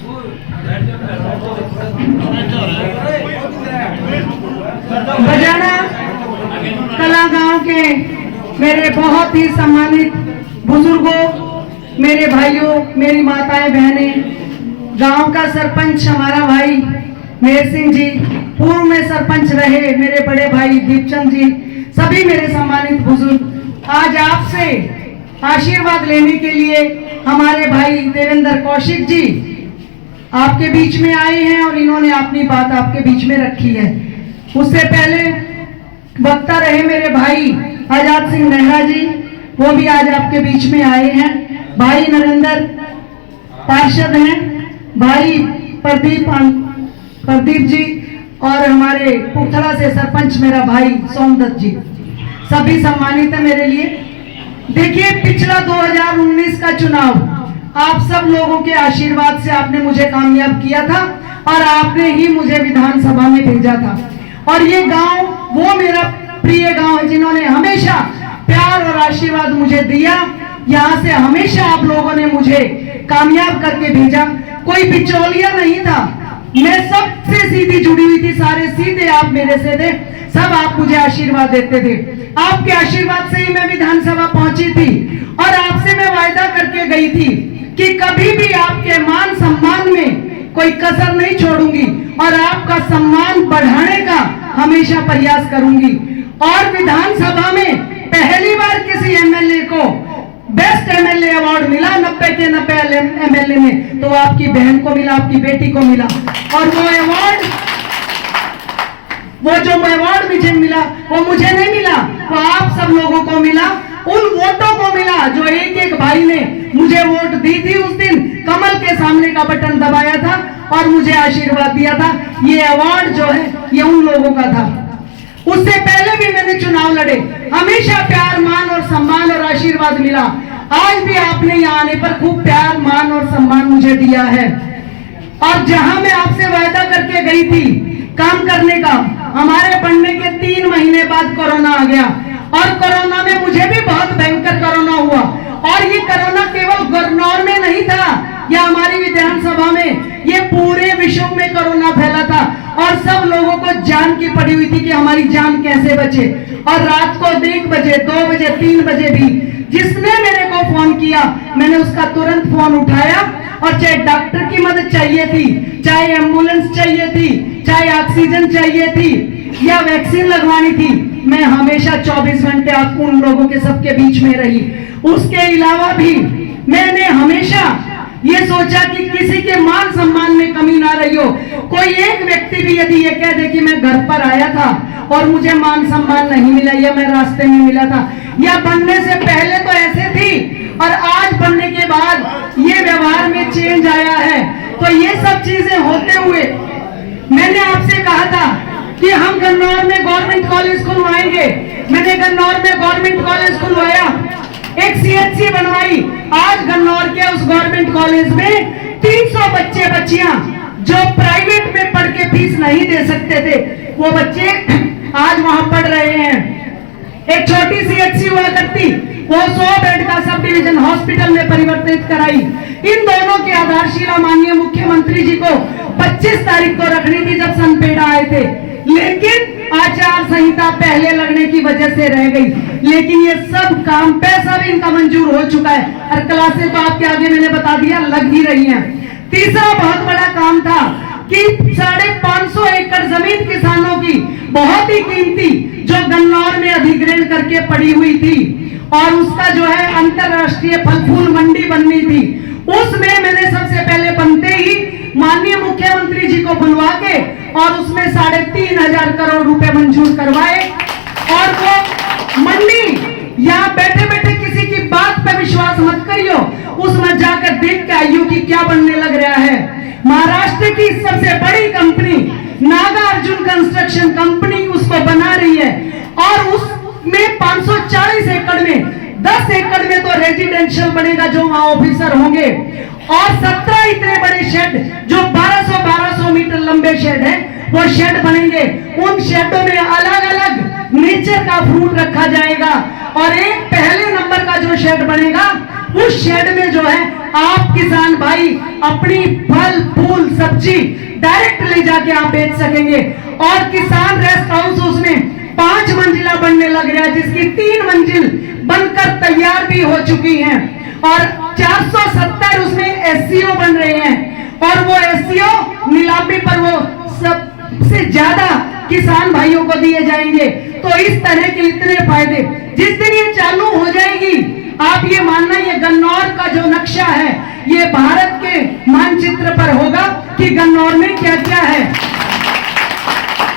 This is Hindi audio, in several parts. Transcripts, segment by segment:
बजाना कला गांव के मेरे बहुत ही सम्मानित बुजुर्गों, मेरे भाइयों, मेरी माताएं, बहनें, गांव का सरपंच हमारा भाई मेहर सिंह जी, पूर्व में सरपंच रहे मेरे बड़े भाई दीपचंद जी, सभी मेरे सम्मानित बुजुर्ग, आज आपसे आशीर्वाद लेने के लिए हमारे भाई देवेंद्र कौशिक जी आपके बीच में आए हैं और इन्होंने अपनी बात आपके बीच में रखी है। उससे पहले वक्ता रहे मेरे भाई आजाद सिंह नेहरा जी, वो भी आज आपके बीच में आए हैं। भाई नरेंद्र पार्षद हैं, भाई प्रदीप जी और हमारे पुखला से सरपंच मेरा भाई सोमदत्त जी, सभी सम्मानित है मेरे लिए। देखिए, पिछला 2019 का चुनाव आप सब लोगों के आशीर्वाद से आपने मुझे कामयाब किया था और आपने ही मुझे विधानसभा में भेजा था। और ये गांव वो मेरा प्रिय गांव है जिन्होंने हमेशा प्यार और आशीर्वाद मुझे दिया। यहाँ से हमेशा आप लोगों ने मुझे कामयाब करके भेजा, कोई बिचौलिया नहीं था, मैं सबसे सीधी जुड़ी हुई थी, सारे सीधे आप मेरे से थे, सब आप मुझे आशीर्वाद देते थे। आपके आशीर्वाद से ही मैं विधानसभा पहुंची थी और आपसे मैं वायदा करके गई थी कि कभी भी आपके मान सम्मान में कोई कसर नहीं छोड़ूंगी और आपका सम्मान बढ़ाने का हमेशा प्रयास करूंगी। और विधानसभा में पहली बार किसी एमएलए को बेस्ट एमएलए अवार्ड मिला, 90 के 90 एमएलए में, तो आपकी बहन को मिला, आपकी बेटी को मिला। और वो जो अवार्ड मुझे मिला वो मुझे नहीं मिला, वो आप सब लोगों को मिला, उन वोटों को मिला जो एक एक भाई ने मुझे वोट दी थी। उस दिन कमल के सामने का बटन दबाया था और मुझे आशीर्वाद दिया था। ये अवार्ड जो है ये उन लोगों का था। उससे पहले भी मैंने चुनाव लड़े, हमेशा प्यार, मान और सम्मान और आशीर्वाद मिला। आज भी आपने यहाँ आने पर खूब प्यार, मान और सम्मान मुझे दिया है। और जहां मैं आपसे वायदा करके गई थी काम करने का, हमारे बढ़ने के 3 महीने बाद कोरोना आ गया और कोरोना में मुझे भी बहुत भयंकर कोरोना हुआ। और ये कोरोना केवल गन्नौर में नहीं था या हमारी विधानसभा में, ये पूरे विश्व में कोरोना फैला था और सब लोगों को जान की पड़ी हुई थी कि हमारी जान कैसे बचे। और रात को 1 बजे, 2 बजे, 3 बजे भी जिसने मेरे को फोन किया मैंने उसका तुरंत फोन उठाया। और चाहे डॉक्टर की मदद चाहिए थी, चाहे एम्बुलेंस चाहिए थी, चाहे ऑक्सीजन चाहिए थी या वैक्सीन लगवानी थी, मैं हमेशा 24 घंटे आपको उन लोगों के सबके बीच में रही। उसके अलावा भी मैंने हमेशा ये सोचा कि किसी के मान सम्मान में कमी ना रही हो। कोई एक व्यक्ति भी यदि ये कह दे कि मैं घर पर आया था और मुझे मान सम्मान नहीं मिला या मैं रास्ते में मिला था, या बनने से पहले तो ऐसे थी और आज बनने के बाद ये व्यवहार में चेंज आया है, तो ये सब चीजें होते हुए मैंने आपसे कहा था कि हम गन्नौर में गवर्नमेंट कॉलेज खुलवाएंगे। मैंने गन्नौर में गवर्नमेंट कॉलेज खुलवाया, एक सीएचसी बनवाई। आज गन्नौर के उस गवर्नमेंट कॉलेज में 300 बच्चे बच्चियां जो प्राइवेट में पढ़ के फीस नहीं दे सकते थे, वो बच्चे आज वहां पढ़ रहे हैं। एक छोटी सीएचसी हुआ करती, वो 100 बेड का सब डिवीजन हॉस्पिटल में परिवर्तित कराई। इन दोनों की आधारशिला माननीय मुख्यमंत्री जी को 25 तारीख को रखनी थी जब सनपेड़ा आए थे, लेकिन आचार संहिता पहले लगने की वजह से रह गई। लेकिन ये सब काम, पैसा भी इनका मंजूर हो चुका है और क्लासेस तो आपके आगे मैंने बता दिया लग ही रही हैं। तीसरा बहुत बड़ा काम था कि 550 एकड़ जमीन किसानों की बहुत ही कीमती जो गन्नौर में अधिग्रहण करके पड़ी हुई थी और उसका जो है अंतरराष्ट्रीय फल फूल मंडी बननी थी, उसमें मैंने सबसे पहले बनते ही माननीय मुख्यमंत्री जी को बुलवा के और उसमें 3.5 करोड़ रुपए मंजूर करवाए। और वो मंडी यहाँ बैठे बैठे किसी की बात पे विश्वास मत करियो, उसमें जाकर देख के आइयो कि क्या बनने लग रहा है। महाराष्ट्र की सबसे बड़ी कंपनी नागार्जुन कंस्ट्रक्शन कंपनी उसको बना रही है और उसमें 540 एकड़ में 10 एकड़ में तो रेजिडेंशियल बनेगा जो वहां ऑफिसर होंगे और 17 इतने बड़े शेड जो 1200 मीटर लंबे शेड है वो शेड बनेंगे। उन शेडों में अलग अलग नेचर का फ्रूट रखा जाएगा और एक पहले नंबर का जो शेड बनेगा उस शेड में जो है आप किसान भाई अपनी फल फूल सब्जी डायरेक्ट ले जाके आप बेच सकेंगे। और किसान रेस्ट हाउस उसमें 5 मंजिला बनने लग रहा है, जिसकी 3 मंजिल बनकर तैयार भी हो चुकी हैं। और 470 उसमें एससीओ बन रहे हैं, और वो एससीओ नीलामी पर वो सबसे ज्यादा किसान भाइयों को दिए जाएंगे। तो इस तरह के इतने फायदे, जिस दिन ये चालू हो जाएगी, आप ये मानना ये गन्नौर का जो नक्शा है ये भारत के मानचित्र पर होगा कि गन्नौर में क्या क्या है।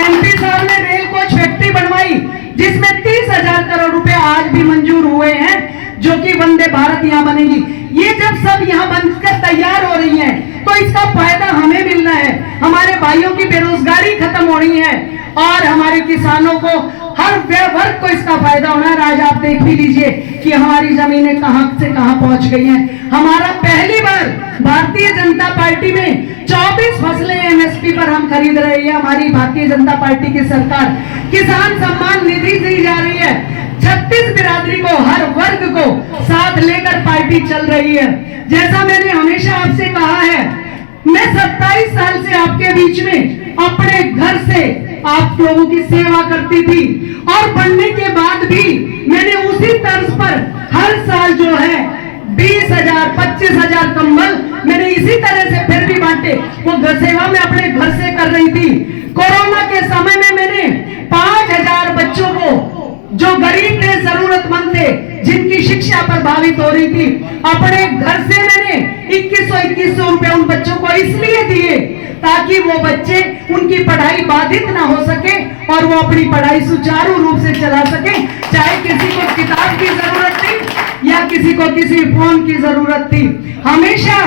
एमपी साहब ने रेल कोच फैक्ट्री बनवाई जिसमें 30,000 करोड़ रुपए आज भी मंजूर हुए हैं, जो कि वंदे भारत यहाँ बनेगी। ये जब सब यहाँ बनकर तैयार हो रही है तो इसका फायदा हमें मिलना है, हमारे भाइयों की बेरोजगारी खत्म हो रही है और हमारे किसानों को, हर वर्ग को इसका फायदा होना है। आज आप देख भी लीजिए कि हमारी जमीनें कहां से कहां पहुंच गई हैं। हमारा पहली बार भारतीय जनता पार्टी में 24 फसलें एमएसपी पर हम खरीद रहे हैं। हमारी भारतीय जनता पार्टी की सरकार किसान सम्मान निधि दी जा रही है। 36 बिरादरी को, हर वर्ग को साथ लेकर पार्टी चल रही है। जैसा मैंने हमेशा आपसे कहा है, मैं 27 साल से आपके बीच में अपने घर से आप लोगों की सेवा करती थी, और बनने के बाद भी मैंने उसी तर्ज पर हर साल जो है 20,000 25,000 कंबल मैंने इसी तरह से फिर भी बांटे। वो घर सेवा में अपने घर से कर रही थी। कोरोना के समय में मैंने 5,000 बच्चों को, जो गरीब थे, जरूरतमंद थे, जिनकी शिक्षा प्रभावित हो रही थी, अपने घर से मैंने 2100 रुपए उन बच्चों को इसलिए दिए ताकि वो बच्चे, उनकी पढ़ाई बाधित ना हो सके और वो अपनी पढ़ाई सुचारू रूप से चला सके। चाहे किसी को किताब की जरूरत थी या किसी को किसी फोन की जरूरत थी, हमेशा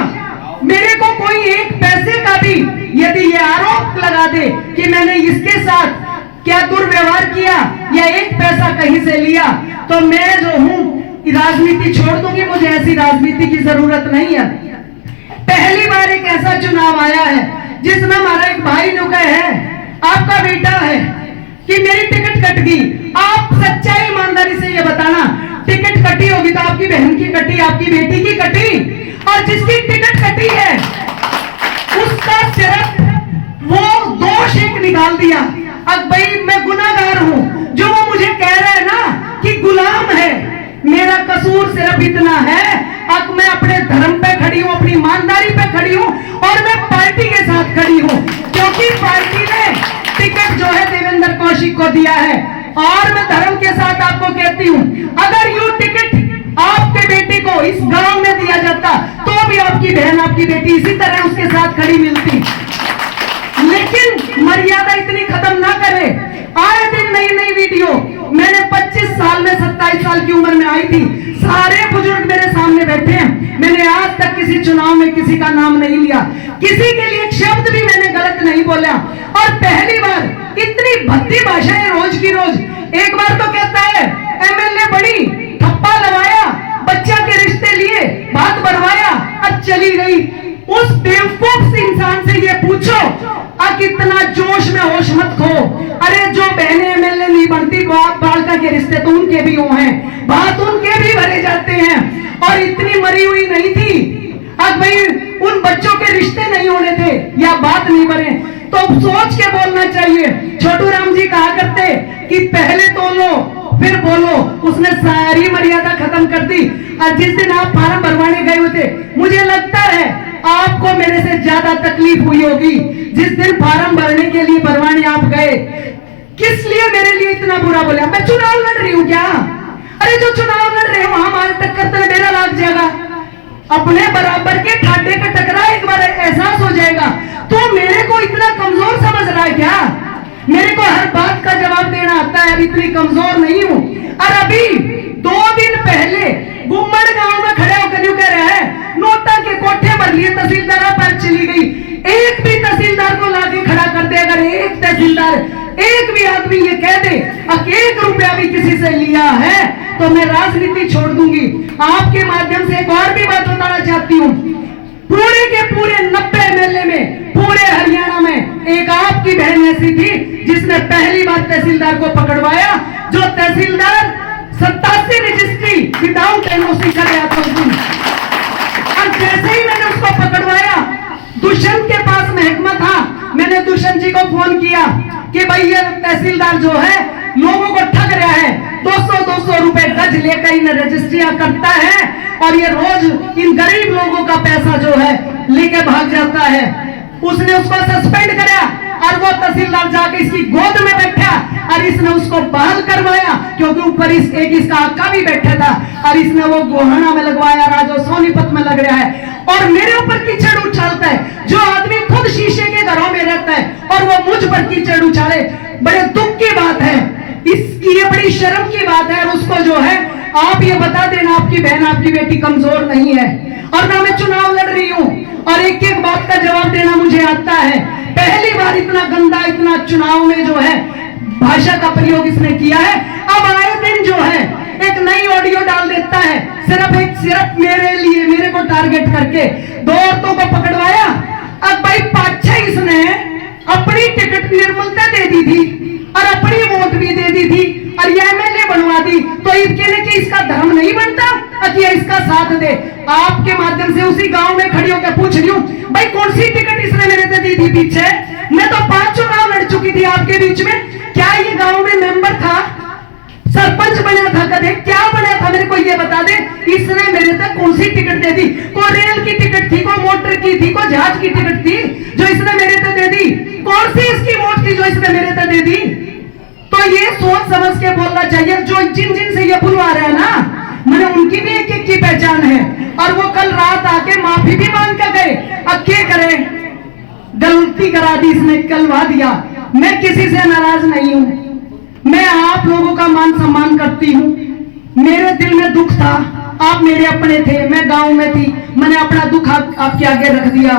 मेरे को कोई एक पैसे का भी यदि ये आरोप लगा दे कि मैंने इसके साथ क्या दुर्व्यवहार किया या एक पैसा कहीं से लिया, तो मैं जो हूं राजनीति छोड़ दूंगी। मुझे ऐसी राजनीति की जरूरत नहीं है। पहली बार एक ऐसा चुनाव आया है जिसमें हमारा एक भाई नुका है, आपका बेटा है, कि मेरी टिकट कट गई। आप सच्चाई ईमानदारी से ये बताना, टिकट कटी होगी तो आपकी बहन की कटी, आपकी बेटी की कटी, और जिसकी टिकट कटी है उसका सिर्फ वो दोष एक निकाल दिया। अब भाई मैं गुनाहगार हूं, जो वो मुझे कह रहा है ना कि गुलाम है, मेरा कसूर सिर्फ इतना है, अब मैं अपने धर्म पे खड़ी हूं, अपनी ईमानदारी पे खड़ी हूं, और मैं पार्टी के साथ खड़ी हूं, क्योंकि पार्टी ने टिकट जो है देवेंद्र कौशिक को दिया है। और मैं धर्म के साथ आपको कहती हूं, अगर यू टिकट आपके बेटे को इस गांव में दिया जाता तो भी आपकी बहन, आपकी बेटी इसी तरह उसके साथ खड़ी मिलती। लेकिन मर्यादा इतनी खत्म ना करे। आए दिन नई नई वीडियो, मैंने 25 साल में 27 साल की उम्र में आई थी, सारे बुजुर्ग मेरे सामने बैठे हैं, मैंने आज तक किसी चुनाव में किसी का नाम नहीं लिया, किसी के लिए एक शब्द भी मैंने गलत नहीं बोला। और पहली बार इतनी भद्दी भाषाएं रोज की रोज। एक बार तो कहता है एमएलए बड़ी, ठप्पा लगाया, बच्चा के रिश्ते लिए, बात बढ़वाया, अब चली गई। उस बेवकूफ इंसान से ये पूछो, कितना जोश में होश मत खो। अरे जो बहनें एमएलए नहीं बनती, बाप बालका के रिश्ते तो उनके भी हो हैं, बात उनके भी भरे जाते हैं, और इतनी मरी हुई नहीं थी। अब भाई उन बच्चों के रिश्ते नहीं होने थे या बात नहीं बने, तो सोच के बोलना चाहिए। छोटू राम जी कहा करते कि पहले तोलो फिर बोलो, उसने सारी मर्यादा खत्म कर दी। और जिस दिन आप फार्म भरवाने गए हुए थे, मुझे लगता है आपको मेरे से ज्यादा तकलीफ हुई होगी जिस दिन फार्म भरने के लिए भरवाने आप गए। किस लिए मेरे लिए इतना बुरा बोला? मैं चुनाव लड़ रही हूँ क्या? अरे जो चुनाव लड़ रहे हो, हमारे टक्कर तो मेरा लाग जाएगा, अपने बराबर के ठाटे का टकरा एक बार एहसास हो जाएगा। तो मेरे को इतना कमजोर समझ रहा है क्या? मेरे को हर बात का जवाब देना आता है, अभी इतनी कमजोर नहीं हूं। और अभी 2 दिन पहले गुम्मड़ गांव में खड़े होकर यूं कह रहे हैं नोटा के कोठे भर लिए, तहसीलदार पर चली गई। एक भी तहसीलदार को लाके खड़ा कर दे, अगर एक तहसीलदार, एक भी आदमी ये कह दे अब 1 रुपया भी किसी से लिया है तो मैं राजनीति छोड़ दूंगी। आपके माध्यम से एक और भी बात बताना चाहती हूँ, पूरे के पूरे 90 एमएलए में पूरे हरियाणा में एक आपकी बहन ऐसी थी जिसने पहली बार तहसीलदार को पकड़वाया, जो तहसीलदार 87 रजिस्ट्री विदाउट एनओसी कर रहा था। जैसे ही मैंने उसको पकड़वाया, दुष्यंत के पास महकमा था, मैंने दुष्यंत जी को फोन किया कि भाई ये तहसीलदार जो है लोगों को ठग रहा है, 200-200 रुपए गज लेकर इन रजिस्ट्रियां करता है और ये रोज इन गरीब लोगों का पैसा जो है लेके भाग जाता है। उसने उसको सस्पेंड करा और वो तहसीलदार जाके इसकी गोद में बैठा और इसने उसको बहाल करवाया, क्योंकि ऊपर इसका आका भी बैठा था और इसने वो गोहना में लगवाया, राजो सोनीपत में लग रहा है और मेरे ऊपर कीचड़ उछालता है। जो आदमी खुद शीशे के घरों में रहता है और वो मुझ पर कीचड़ उछाले, बड़े दुख की बात है, इसकी ये बड़ी शर्म की बात है। और उसको जो है आप ये बता देना, आपकी बहन आपकी बेटी कमजोर नहीं है और ना मैं चुनाव लड़ रही हूँ और एक एक बात का जवाब देना मुझे आता है। पहली बार इतना गंदा, इतना चुनाव में जो है भाषा का प्रयोग इसने किया है। अब आए दिन जो है एक नई ऑडियो डाल देता है, सिर्फ मेरे लिए, मेरे को टारगेट करके 2 औरतों को पकड़वाया। अब भाई पाछे इसने अपनी टिकट निर्मलता दे दी थी और अपनी वोट भी दे दी थी और ये एमएलए बनवा दी, तो इसके लिए कि इसका धर्म नहीं बनता कि इसका साथ दे। आपके माध्यम से उसी गांव में खड़ी होकर पूछ रही हूँ, भाई कौन सी टिकट इसने मेरे से दी थी पीछे? मैं तो 5 चुनाव लड़ चुकी थी आपके बीच में। क्या ये गांव में मेंबर था, सरपंच बना था, कदे क्या बना था, मेरे को ये बता दे। इसने मेरे तक कौन सी टिकट दे दी? को रेल की टिकट थी, को मोटर की थी, को जहाज की टिकट थी जो इसने मेरे तक दे दी? कौन सी इसकी वोट थी जो इसने मेरे तक दे दी? तो ये सोच समझ के बोलना चाहिए। जो जिन जिन से ये बुलवा रहा है ना, मैंने उनकी भी एक एक की पहचान है और वो कल रात आके माफी भी मांग के गए। अब क्या करे, गलती करा दी इसने, कलवा दिया। मैं किसी से नाराज नहीं हूं, मैं आप लोगों का मान सम्मान करती हूं। मेरे दिल में दुख था, आप मेरे अपने थे, मैं गांव में थी, मैंने अपना दुख आपके आगे रख दिया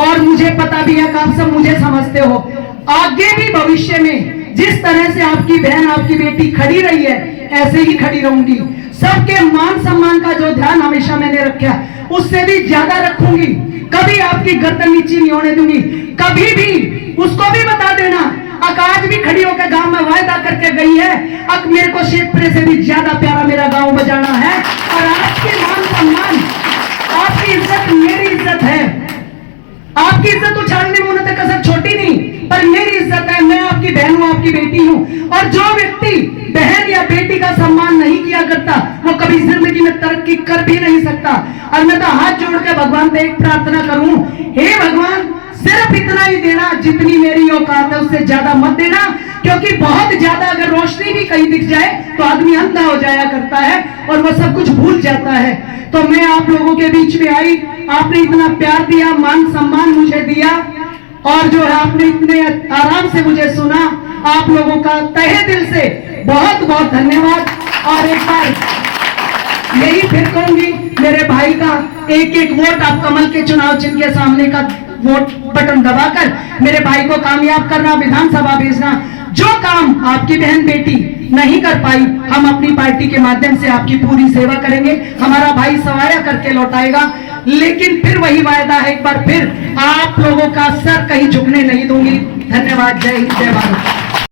और मुझे पता भी है कि आप सब मुझे समझते हो। आगे भी भविष्य में जिस तरह से आपकी बहन आपकी बेटी खड़ी रही है, ऐसे ही खड़ी रहूंगी। सबके मान सम्मान का जो ध्यान हमेशा मैंने रखा, उससे भी ज्यादा रखूंगी। कभी आपकी गर्दन नीची नहीं होने दूंगी, कभी भी। उसको भी बता देना, आज भी खड़ी होकर गांव में वायदा करके गई है, अब मेरे को शेखपुरे से भी ज्यादा प्यारा मेरा गांव बजाना है। और आपके मान सम्मान, आपकी इज्जत मेरी इज्जत है। आपकी इज्जत उछालने में उन्हें कसर छोटी नहीं, पर मेरी इज्जत है। मैं आपकी बहन हूं, आपकी बेटी हूं। और जो व्यक्ति बहन या बेटी का सम्मान नहीं किया करता, वो कभी जिंदगी में तरक्की कर भी नहीं सकता। और मैं तो हाथ जोड़ के भगवान से एक प्रार्थना करूं, हे भगवान, सिर्फ इतना ही देना जितनी मेरी औकात है, उससे ज्यादा मत देना, क्योंकि बहुत ज्यादा अगर रोशनी भी कहीं दिख जाए तो आदमी अंधा हो जाया करता है और वो सब कुछ भूल जाता है। तो मैं आप लोगों के बीच में आई, आपने इतना प्यार दिया, मान सम्मान मुझे दिया और जो है आपने इतने आराम से मुझे सुना। आप लोगों का तहे दिल से बहुत बहुत धन्यवाद। और एक बार यही फिर कहूंगी, मेरे भाई का एक एक वोट आप कमल के चुनाव चिन्ह के सामने का वोट बटन दबाकर मेरे भाई को कामयाब करना, विधानसभा भेजना। जो काम आपकी बहन बेटी नहीं कर पाई, हम अपनी पार्टी के माध्यम से आपकी पूरी सेवा करेंगे। हमारा भाई सवाया करके लौटाएगा, लेकिन फिर वही वायदा है, एक बार फिर आप लोगों का सर कहीं झुकने नहीं दूंगी। धन्यवाद। जय हिंद, जय भारत।